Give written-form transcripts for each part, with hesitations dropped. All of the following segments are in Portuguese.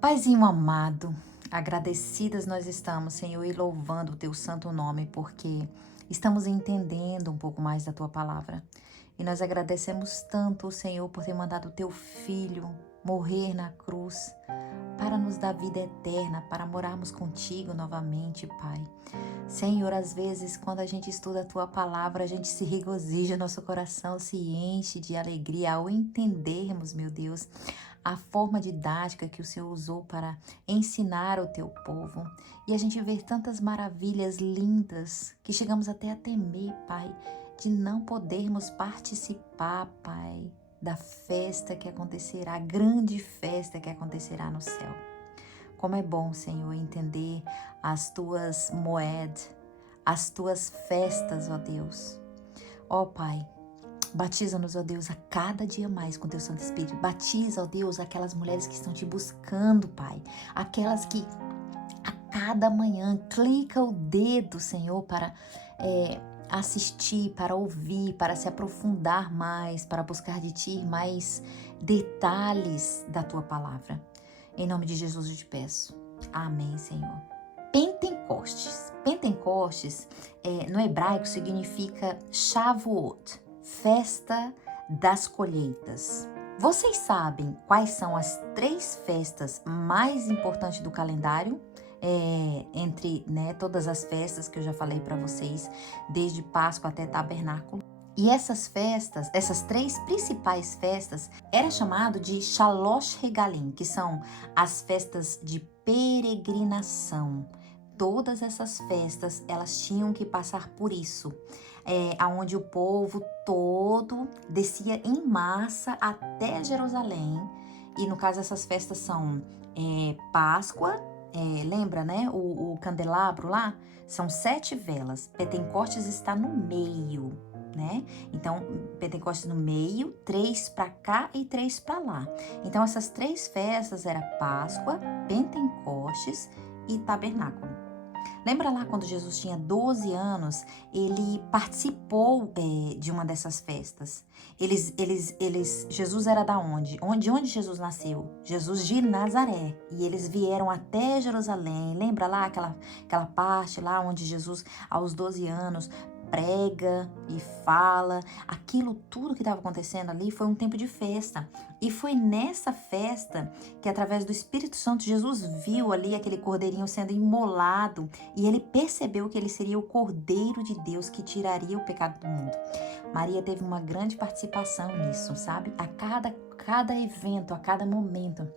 Paizinho amado, agradecidas nós estamos, Senhor, e louvando o teu santo nome, porque estamos entendendo um pouco mais da tua palavra. E nós agradecemos tanto, Senhor, por ter mandado o teu filho morrer na cruz para nos dar vida eterna, para morarmos contigo novamente, Pai. Senhor, às vezes, quando a gente estuda a tua palavra, a gente se regozija, nosso coração se enche de alegria ao entendermos, meu Deus, a forma didática que o Senhor usou para ensinar o teu povo. E a gente vê tantas maravilhas lindas que chegamos até a temer, Pai, de não podermos participar, Pai, da festa que acontecerá, a grande festa que acontecerá no céu. Como é bom, Senhor, entender as tuas moed, as tuas festas, ó Deus. Ó Pai, batiza-nos, ó Deus, a cada dia mais com teu Santo Espírito. Batiza, ó Deus, aquelas mulheres que estão te buscando, Pai. Aquelas que a cada manhã clica o dedo, Senhor, para assistir, para ouvir, para se aprofundar mais, para buscar de Ti mais detalhes da Tua palavra. Em nome de Jesus eu te peço. Amém, Senhor. Pentecostes. Pentecostes, no hebraico, significa Shavuot, festa das colheitas. Vocês sabem quais são as 3 festas mais importantes do calendário? Entre todas as festas que eu já falei para vocês, desde Páscoa até Tabernáculo. E essas festas, essas 3 principais festas, era chamado de Shalosh Regalim, que são as festas de peregrinação. Todas essas festas, elas tinham que passar por isso, aonde o povo todo descia em massa até Jerusalém. E no caso, essas festas são Páscoa, lembra, né? O candelabro lá, são 7 velas. Pentecostes está no meio, né? Então, Pentecostes no meio, 3 para cá e 3 para lá. Então, essas 3 festas eram Páscoa, Pentecostes e Tabernáculo. Lembra lá quando Jesus tinha 12 anos, ele participou de uma dessas festas. Jesus era da onde? De onde Jesus nasceu? Jesus de Nazaré. E eles vieram até Jerusalém. Lembra lá aquela parte lá onde Jesus, aos 12 anos, prega e fala. Aquilo tudo que estava acontecendo ali foi um tempo de festa. E foi nessa festa que, através do Espírito Santo, Jesus viu ali aquele cordeirinho sendo imolado e ele percebeu que ele seria o Cordeiro de Deus que tiraria o pecado do mundo. Maria teve uma grande participação nisso, sabe? A cada evento, a cada momento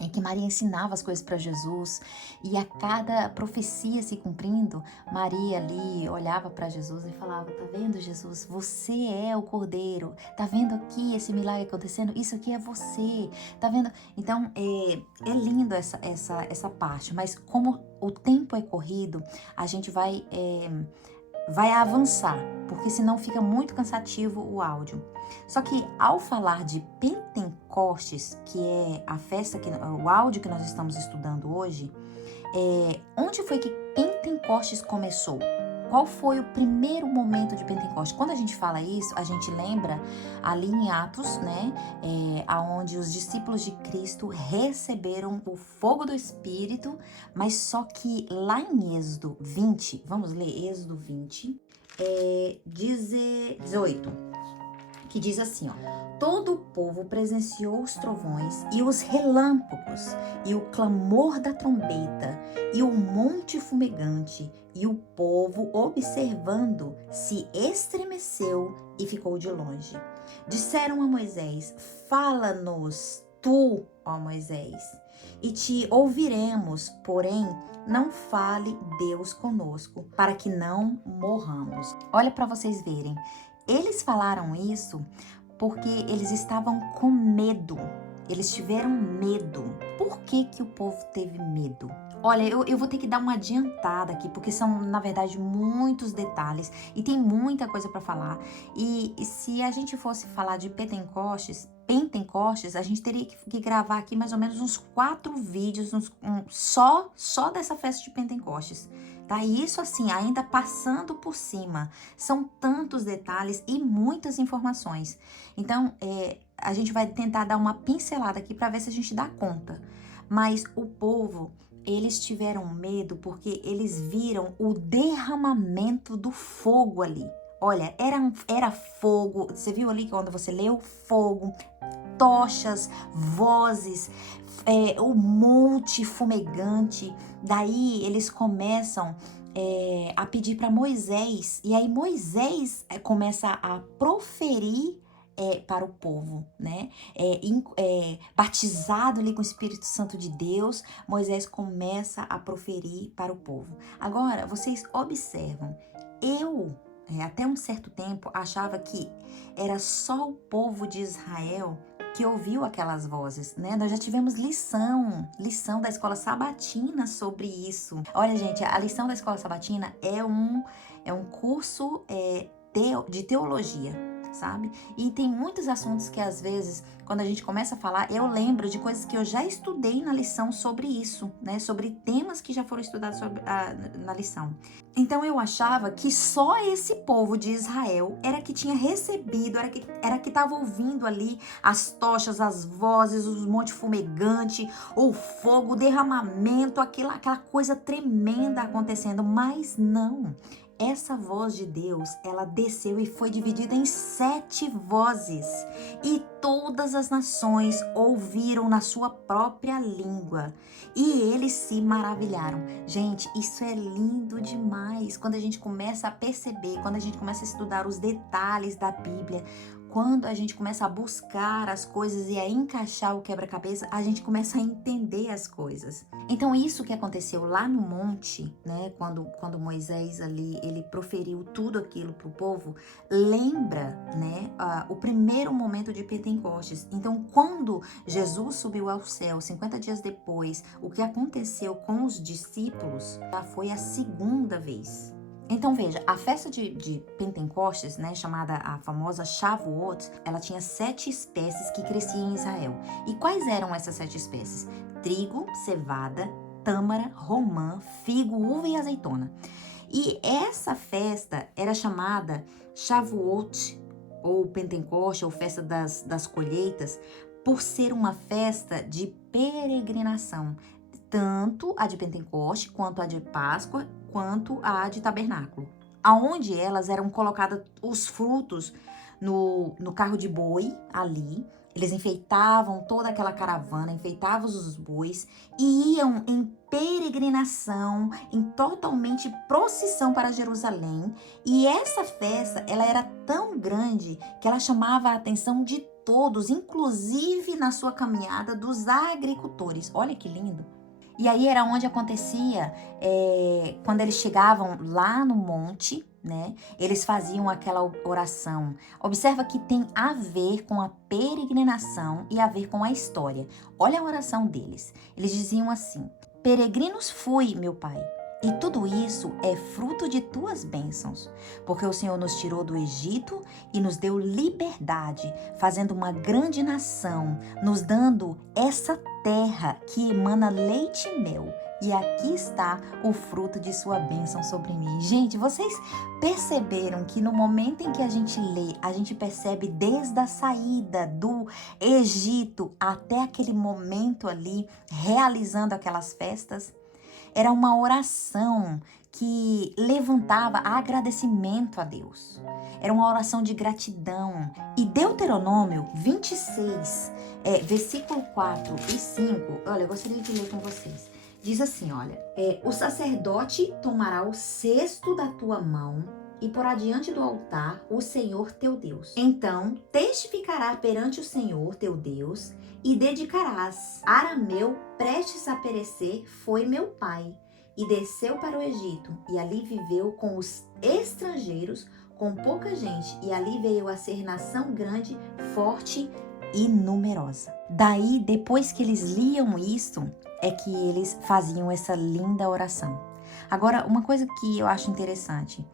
em que Maria ensinava as coisas para Jesus, e a cada profecia se cumprindo, Maria ali olhava para Jesus e falava: tá vendo, Jesus? Você é o Cordeiro. Tá vendo aqui esse milagre acontecendo? Isso aqui é você. Tá vendo? Então, é lindo essa parte, mas como o tempo é corrido, a gente vai avançar, porque senão fica muito cansativo o áudio. Só que ao falar de Pentecostes, que é a festa, o áudio que nós estamos estudando hoje, onde foi que Pentecostes começou? Qual foi o primeiro momento de Pentecostes? Quando a gente fala isso, a gente lembra ali em Atos, né? Onde os discípulos de Cristo receberam o fogo do Espírito, mas só que lá em Êxodo 20, vamos ler Êxodo 20, 18, que diz assim, ó: todo o povo presenciou os trovões e os relâmpagos e o clamor da trombeta e o monte fumegante, e o povo, observando, se estremeceu e ficou de longe. Disseram a Moisés: fala-nos tu, ó Moisés, e te ouviremos, porém não fale Deus conosco, para que não morramos. Olha para vocês verem. Eles falaram isso porque eles estavam com medo. Eles tiveram medo. Por que o povo teve medo? Olha, eu vou ter que dar uma adiantada aqui, porque são, na verdade, muitos detalhes e tem muita coisa para falar. E se a gente fosse falar de Pentecostes, a gente teria que gravar aqui mais ou menos uns 4 vídeos só dessa festa de Pentecostes. Tá? Isso assim, ainda passando por cima. São tantos detalhes e muitas informações. Então, a gente vai tentar dar uma pincelada aqui para ver se a gente dá conta. Mas o povo, eles tiveram medo porque eles viram o derramamento do fogo ali. Olha, era fogo, você viu ali quando você leu? Fogo, tochas, vozes, o monte fumegante. Daí eles começam a pedir para Moisés, e aí Moisés começa a proferir para o povo, né? Batizado ali com o Espírito Santo de Deus, Moisés começa a proferir para o povo. Agora, vocês observam, até um certo tempo, achava que era só o povo de Israel que ouviu aquelas vozes, né? Nós já tivemos lição da escola sabatina sobre isso. Olha, gente, a lição da escola sabatina é um curso de teologia, sabe? E tem muitos assuntos que às vezes, quando a gente começa a falar, eu lembro de coisas que eu já estudei na lição sobre isso, né? Sobre temas que já foram estudados na lição. Então eu achava que só esse povo de Israel era que tinha recebido, era que estava ouvindo ali as tochas, as vozes, os montes fumegantes, o fogo, o derramamento, aquela coisa tremenda acontecendo, mas não. Essa voz de Deus, ela desceu e foi dividida em 7 vozes. E todas as nações ouviram na sua própria língua. E eles se maravilharam. Gente, isso é lindo demais. Quando a gente começa a perceber, quando a gente começa a estudar os detalhes da Bíblia, quando a gente começa a buscar as coisas e a encaixar o quebra-cabeça, a gente começa a entender as coisas. Então isso que aconteceu lá no monte, né, quando Moisés ali, ele proferiu tudo aquilo para o povo, lembra, né, o primeiro momento de Pentecostes. Então quando Jesus subiu ao céu, 50 dias depois, o que aconteceu com os discípulos já foi a segunda vez. Então veja, a festa de Pentecostes, né, chamada a famosa Shavuot, ela tinha 7 espécies que cresciam em Israel. E quais eram essas 7 espécies? Trigo, cevada, tâmara, romã, figo, uva e azeitona. E essa festa era chamada Shavuot, ou Pentecoste, ou festa das colheitas, por ser uma festa de peregrinação. Tanto a de Pentecoste, quanto a de Páscoa, quanto a de Tabernáculo, aonde elas eram colocadas os frutos no carro de boi ali. Eles enfeitavam toda aquela caravana, enfeitavam os bois e iam em peregrinação, em totalmente procissão para Jerusalém. E essa festa, ela era tão grande que ela chamava a atenção de todos, inclusive na sua caminhada dos agricultores. Olha que lindo! E aí era onde acontecia, quando eles chegavam lá no monte, né? Eles faziam aquela oração. Observa que tem a ver com a peregrinação e a ver com a história. Olha a oração deles. Eles diziam assim: peregrinos fui, meu Pai, e tudo isso é fruto de tuas bênçãos, porque o Senhor nos tirou do Egito e nos deu liberdade, fazendo uma grande nação, nos dando essa terra que emana leite e mel. E aqui está o fruto de sua bênção sobre mim. Gente, vocês perceberam que no momento em que a gente lê, a gente percebe desde a saída do Egito até aquele momento ali, realizando aquelas festas? Era uma oração que levantava agradecimento a Deus. Era uma oração de gratidão. E Deuteronômio 26, versículo 4 e 5, olha, eu gostaria de ler com vocês. Diz assim, olha, o sacerdote tomará o cesto da tua mão e porá diante do altar o Senhor teu Deus. Então testificará perante o Senhor teu Deus e dedicarás: Arameu, prestes a perecer, foi meu pai, e desceu para o Egito, e ali viveu com os estrangeiros, com pouca gente, e ali veio a ser nação grande, forte e numerosa. Daí, depois que eles liam isso, é que eles faziam essa linda oração. Agora, uma coisa que eu acho interessante,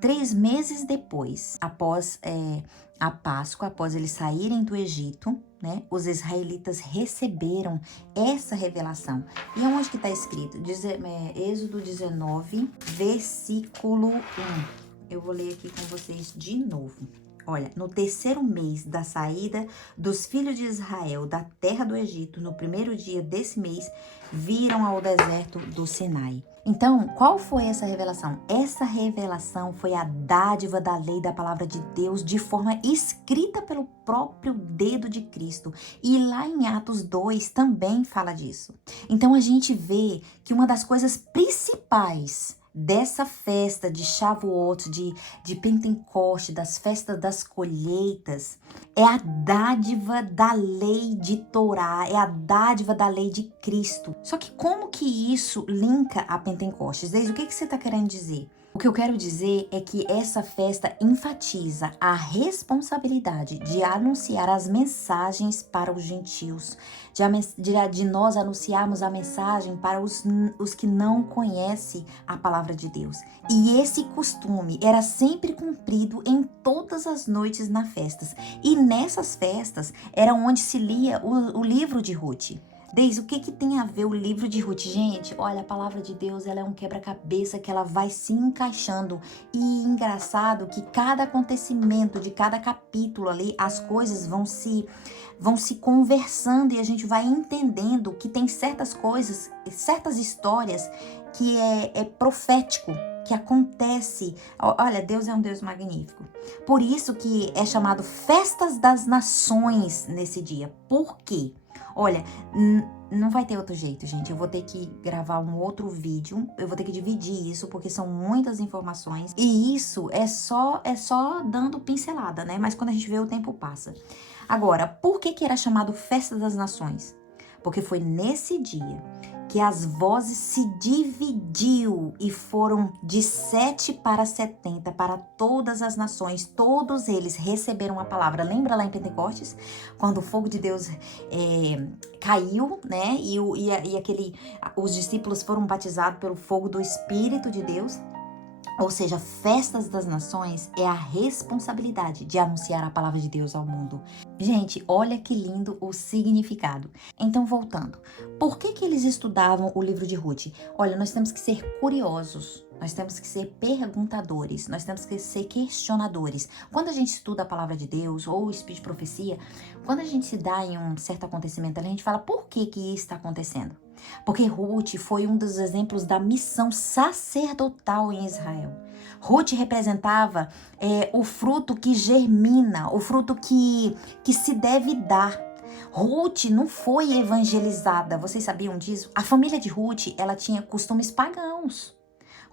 3 meses depois, após a Páscoa, após eles saírem do Egito, né, os israelitas receberam essa revelação. E onde que está escrito? Êxodo 19, versículo 1. Eu vou ler aqui com vocês de novo. Olha, no terceiro mês da saída dos filhos de Israel da terra do Egito, no primeiro dia desse mês, viram ao deserto do Sinai. Então, qual foi essa revelação? Essa revelação foi a dádiva da lei da palavra de Deus de forma escrita pelo próprio dedo de Cristo. E lá em Atos 2 também fala disso. Então a gente vê que uma das coisas principais dessa festa de Shavuot, de Pentecoste, das festas das colheitas, é a dádiva da lei de Torá, é a dádiva da lei de Cristo. Só que como que isso linka a Pentecostes? Desde o que você está querendo dizer? O que eu quero dizer é que essa festa enfatiza a responsabilidade de anunciar as mensagens para os gentios, de nós anunciarmos a mensagem para os que não conhecem a palavra de Deus. E esse costume era sempre cumprido em todas as noites nas festas. E nessas festas era onde se lia o livro de Ruth. Desde o que tem a ver o livro de Ruth? Gente, olha, a palavra de Deus, ela é um quebra-cabeça que ela vai se encaixando. E engraçado que cada acontecimento de cada capítulo ali, as coisas vão se conversando e a gente vai entendendo que tem certas coisas, certas histórias que é profético, que acontece. Olha, Deus é um Deus magnífico. Por isso que é chamado Festas das Nações nesse dia. Por quê? Olha, não vai ter outro jeito, gente. Eu vou ter que gravar um outro vídeo. Eu vou ter que dividir isso, porque são muitas informações. E isso é só dando pincelada, né? Mas quando a gente vê, o tempo passa. Agora, por que era chamado Festa das Nações? Porque foi nesse dia que as vozes se dividiu e foram de 7 para 70 para todas as nações. Todos eles receberam a palavra. Lembra lá em Pentecostes? Quando o fogo de Deus caiu, né? E os discípulos foram batizados pelo fogo do Espírito de Deus. Ou seja, Festas das Nações é a responsabilidade de anunciar a palavra de Deus ao mundo. Gente, olha que lindo o significado. Então, voltando. Por que eles estudavam o livro de Ruth? Olha, nós temos que ser curiosos. Nós temos que ser perguntadores. Nós temos que ser questionadores. Quando a gente estuda a palavra de Deus ou o Espírito de profecia, quando a gente se dá em um certo acontecimento, a gente fala por que isso está acontecendo? Porque Ruth foi um dos exemplos da missão sacerdotal em Israel. Ruth representava o fruto que germina, o fruto que se deve dar. Ruth não foi evangelizada, vocês sabiam disso? A família de Ruth, ela tinha costumes pagãos.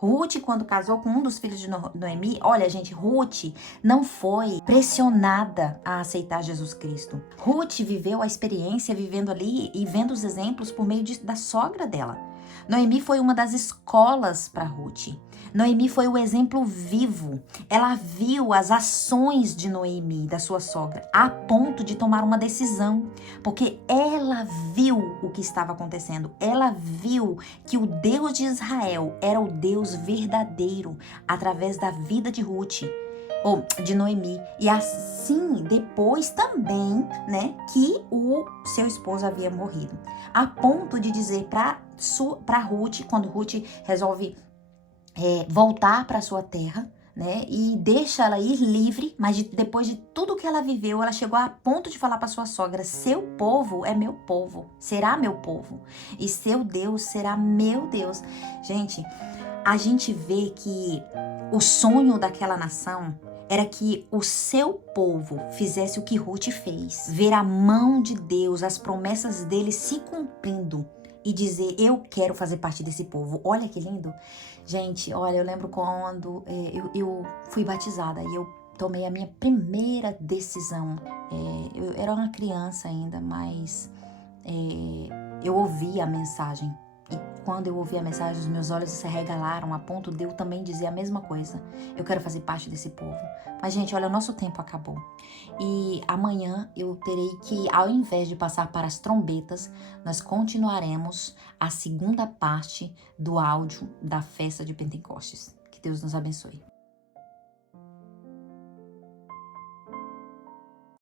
Ruth, quando casou com um dos filhos de Noemi, olha, gente, Ruth não foi pressionada a aceitar Jesus Cristo. Ruth viveu a experiência vivendo ali e vendo os exemplos por meio da sogra dela. Noemi foi uma das escolas para Ruth. Noemi foi o exemplo vivo. Ela viu as ações de Noemi, da sua sogra, a ponto de tomar uma decisão. Porque ela viu o que estava acontecendo. Ela viu que o Deus de Israel era o Deus verdadeiro através da vida de Ruth, ou de Noemi. E assim, depois também, né, que o seu esposo havia morrido. A ponto de dizer para Ruth, quando Ruth resolve voltar para sua terra, né, e deixa ela ir livre, mas depois de tudo que ela viveu, ela chegou a ponto de falar para sua sogra: seu povo é meu povo, será meu povo, e seu Deus será meu Deus. Gente, a gente vê que o sonho daquela nação era que o seu povo fizesse o que Ruth fez, ver a mão de Deus, as promessas dele se cumprindo e dizer: eu quero fazer parte desse povo. Olha que lindo. Gente, olha, eu lembro quando eu fui batizada e eu tomei a minha primeira decisão. Eu era uma criança ainda, mas eu ouvi a mensagem. E quando eu ouvi a mensagem, os meus olhos se arregalaram a ponto de eu também dizer a mesma coisa. Eu quero fazer parte desse povo. Mas, gente, olha, o nosso tempo acabou. E amanhã eu terei que, ao invés de passar para as trombetas, nós continuaremos a segunda parte do áudio da festa de Pentecostes. Que Deus nos abençoe.